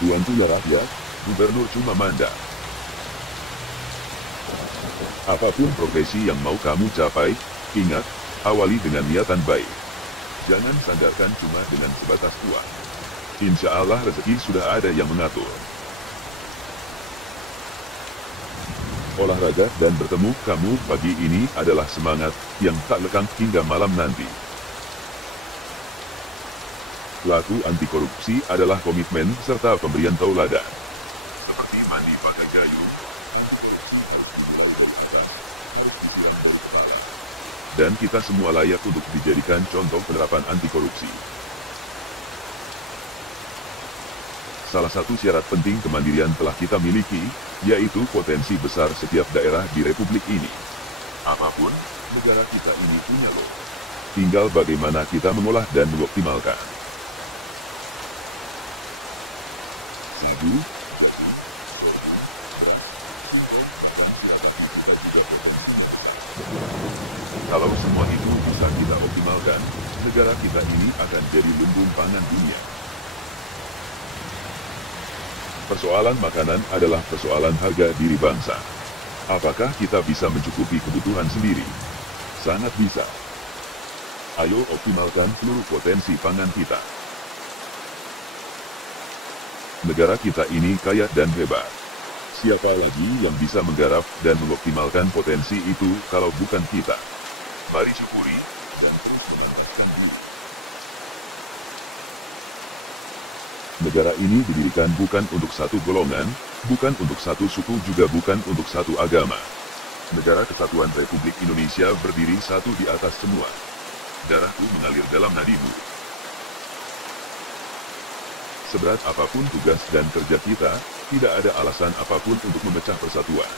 Tuan Tuya Rakyat, Gubernur Chumamanda. Apapun profesi yang mau kamu capai, ingat, awali dengan niatan baik. Jangan sandarkan cuma dengan sebatas uang. Insya Allah rezeki sudah ada yang mengatur. Olahraga dan bertemu kamu pagi ini adalah semangat yang tak lekang hingga malam nanti. Laku anti korupsi adalah komitmen serta pemberian tauladan. Seperti mandi pakai gayung, anti korupsi harus dimulai dari atas, harus disiram dari kepala. Dan kita semua layak untuk dijadikan contoh penerapan anti korupsi. Salah satu syarat penting kemandirian telah kita miliki, yaitu potensi besar setiap daerah di Republik ini. Apapun, negara kita ini punya loh. Tinggal bagaimana kita mengolah dan mengoptimalkan. Kalau semua itu bisa kita optimalkan, negara kita ini akan jadi lumbung pangan dunia. Persoalan makanan adalah persoalan harga diri bangsa. Apakah kita bisa mencukupi kebutuhan sendiri? Sangat bisa. Ayo optimalkan seluruh potensi pangan kita. Negara kita ini kaya dan hebat. Siapa lagi yang bisa menggarap dan mengoptimalkan potensi itu kalau bukan kita? Mari syukuri dan terus menambahkan diri. Negara ini didirikan bukan untuk satu golongan, bukan untuk satu suku, juga bukan untuk satu agama. Negara Kesatuan Republik Indonesia berdiri satu di atas semua. Darahku mengalir dalam nadimu. Seberat apapun tugas dan kerja kita, tidak ada alasan apapun untuk memecah persatuan.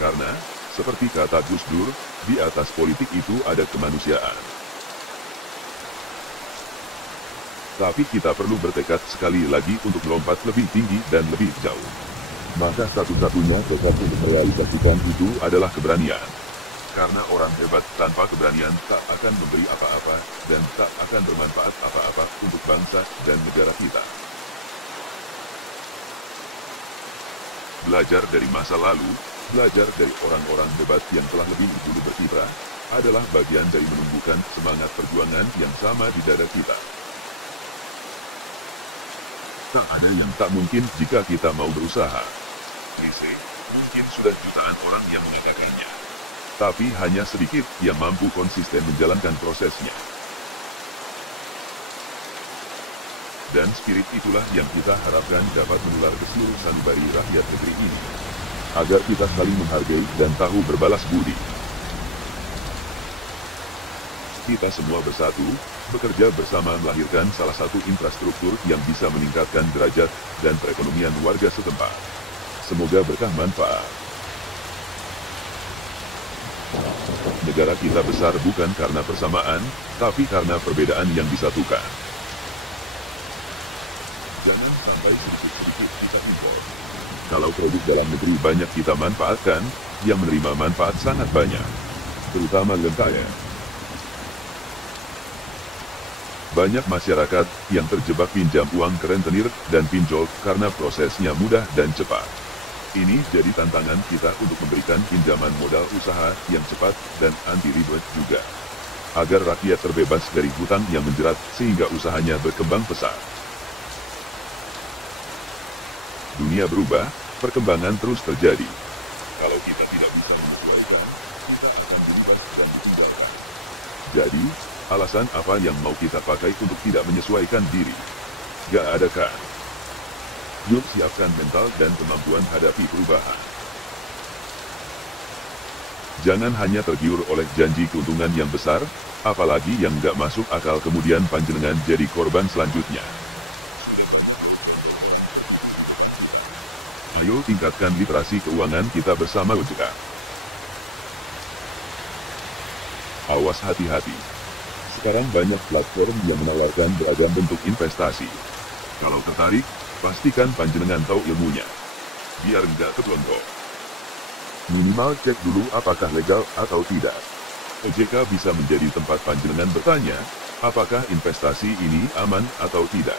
Karena, seperti kata Gus Dur, di atas politik itu ada kemanusiaan. Tapi kita perlu bertekad sekali lagi untuk melompat lebih tinggi dan lebih jauh. Maka satu-satunya tekad untuk merealisasikan itu adalah keberanian. Karena orang hebat tanpa keberanian tak akan memberi apa-apa, dan tak akan bermanfaat apa-apa untuk bangsa dan negara kita. Belajar dari masa lalu, belajar dari orang-orang hebat yang telah lebih dulu berkiprah, adalah bagian dari menumbuhkan semangat perjuangan yang sama di dada kita. Tak ada yang tak mungkin jika kita mau berusaha. Klise, mungkin sudah jutaan orang yang mengatakannya. Tapi hanya sedikit yang mampu konsisten menjalankan prosesnya. Dan spirit itulah yang kita harapkan dapat menular ke seluruh sanubari rakyat negeri ini. Agar kita saling menghargai dan tahu berbalas budi. Kita semua bersatu, bekerja bersama melahirkan salah satu infrastruktur yang bisa meningkatkan derajat dan perekonomian warga setempat. Semoga berkah manfaat. Negara kita besar bukan karena persamaan, tapi karena perbedaan yang disatukan. Jangan sampai sedikit-sedikit kita impor. Kalau produk dalam negeri banyak kita manfaatkan, yang menerima manfaat sangat banyak. Terutama UMKM. Banyak masyarakat yang terjebak pinjam uang ke rentenir dan pinjol karena prosesnya mudah dan cepat. Ini jadi tantangan kita untuk memberikan pinjaman modal usaha yang cepat dan anti ribet juga. Agar rakyat terbebas dari hutang yang menjerat sehingga usahanya berkembang pesat. Dunia berubah, perkembangan terus terjadi. Kalau kita tidak bisa menyesuaikan, kita akan berubah dan ditinggalkan. Jadi, alasan apa yang mau kita pakai untuk tidak menyesuaikan diri? Gak ada kan? Yuk siapkan mental dan kemampuan hadapi perubahan. Jangan hanya tergiur oleh janji keuntungan yang besar, apalagi yang gak masuk akal kemudian panjenengan jadi korban selanjutnya. Ayo tingkatkan literasi keuangan kita bersama OJK. Awas hati-hati. Sekarang banyak platform yang menawarkan beragam bentuk investasi. Kalau tertarik, pastikan panjenengan tahu ilmunya. Biar nggak keblondong. Minimal cek dulu apakah legal atau tidak. OJK bisa menjadi tempat panjenengan bertanya, apakah investasi ini aman atau tidak.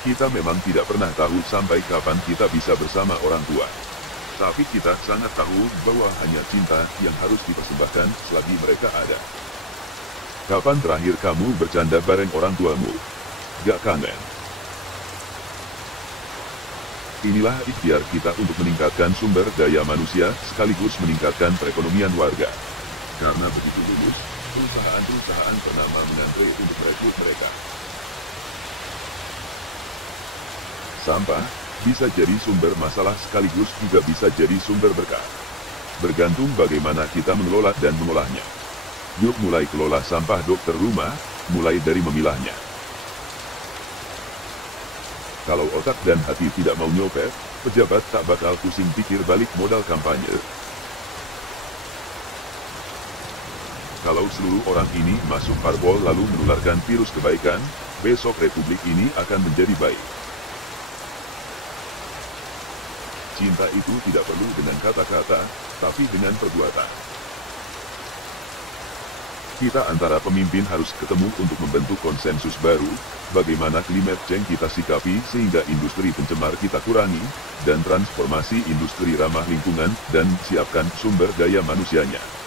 Kita memang tidak pernah tahu sampai kapan kita bisa bersama orang tua. Tapi kita sangat tahu bahwa hanya cinta yang harus dipersembahkan selagi mereka ada. Kapan terakhir kamu bercanda bareng orang tuamu? Gak kangen? Inilah ikhtiar kita untuk meningkatkan sumber daya manusia sekaligus meningkatkan perekonomian warga. Karena begitu lulus, perusahaan-perusahaan ternama mengantre untuk merekrut mereka. Sampah bisa jadi sumber masalah sekaligus juga bisa jadi sumber berkah. Bergantung bagaimana kita mengelola dan mengolahnya. Yuk mulai kelola sampah dokter rumah, mulai dari memilahnya. Kalau otak dan hati tidak mau nyopet, pejabat tak bakal pusing pikir balik modal kampanye. Kalau seluruh orang ini masuk parpol lalu menularkan virus kebaikan, besok republik ini akan menjadi baik. Cinta itu tidak perlu dengan kata-kata, tapi dengan perbuatan. Kita antara pemimpin harus ketemu untuk membentuk konsensus baru, bagaimana climate change kita sikapi sehingga industri pencemar kita kurangi, dan transformasi industri ramah lingkungan dan siapkan sumber daya manusianya.